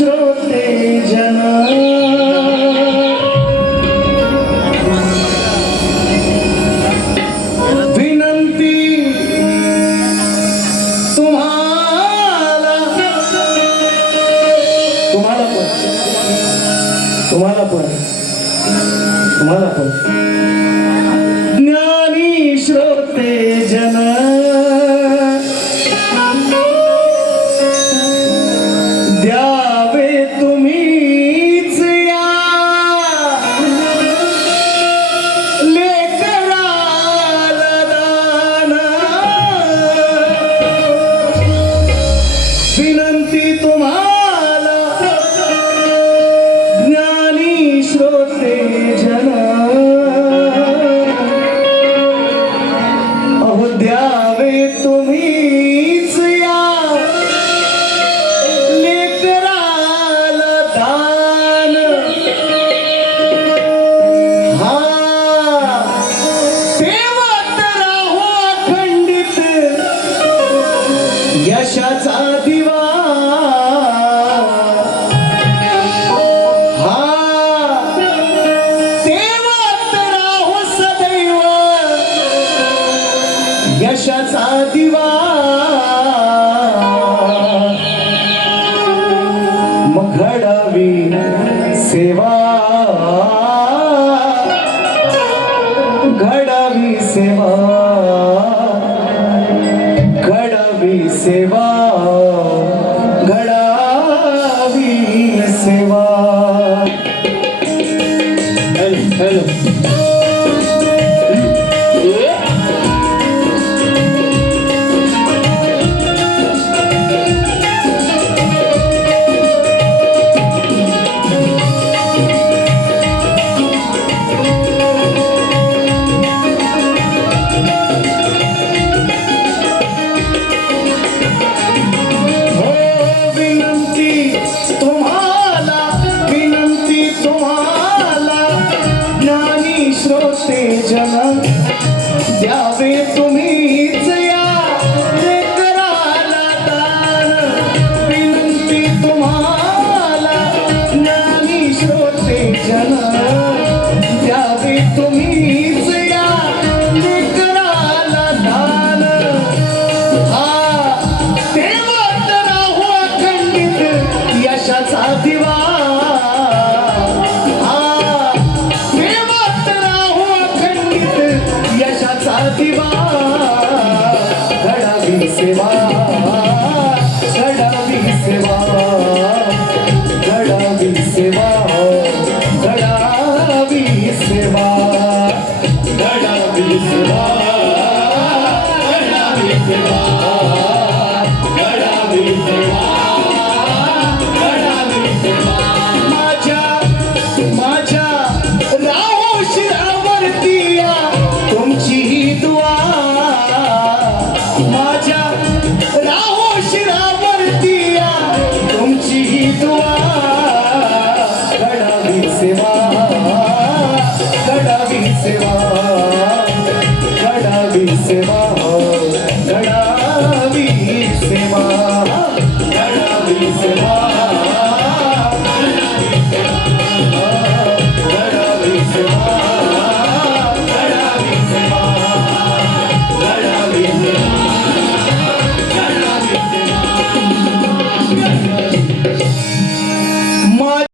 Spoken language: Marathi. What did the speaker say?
श्रोते जन विनंती तुम्हाला पण ज्ञानी श्रोते जन द्यावे तुम्हीच या लेकराला दान विनंती तुम्हाला ज्ञानी श्रोते जन अहो द्यावे तुम्हीच या लेकराला दान हा तेव्हा तर राहो अखंडित यशाचा दिवा हा तेव्हा तर राहो सदैव यशाचा दिवा मग घडावी सेवा घडावी सेवा घडावी सेवा घडावी सेवा हॅलो श्रोते जन द्यावे तुम्हीच या लेकराला दान विनंती तुम्हाला ज्ञानी श्रोते जन द्यावे तुम्हीच या लेकराला दान हा तेव्हा तर राहो अखंडित यशाचा दिवा दिवा घडावी सेवा घडावी सेवा घडावी सेवा घडावी सेवा घडावी सेवा घडावी सेवा घडावी सेवा घडावी सेवा माझ्या राहो शिरावरती तुमची ही दुआ माझ्या राहो शिरावरती तुमची ही दुआ घडावी सेवा घडावी सेवा घडावी सेवा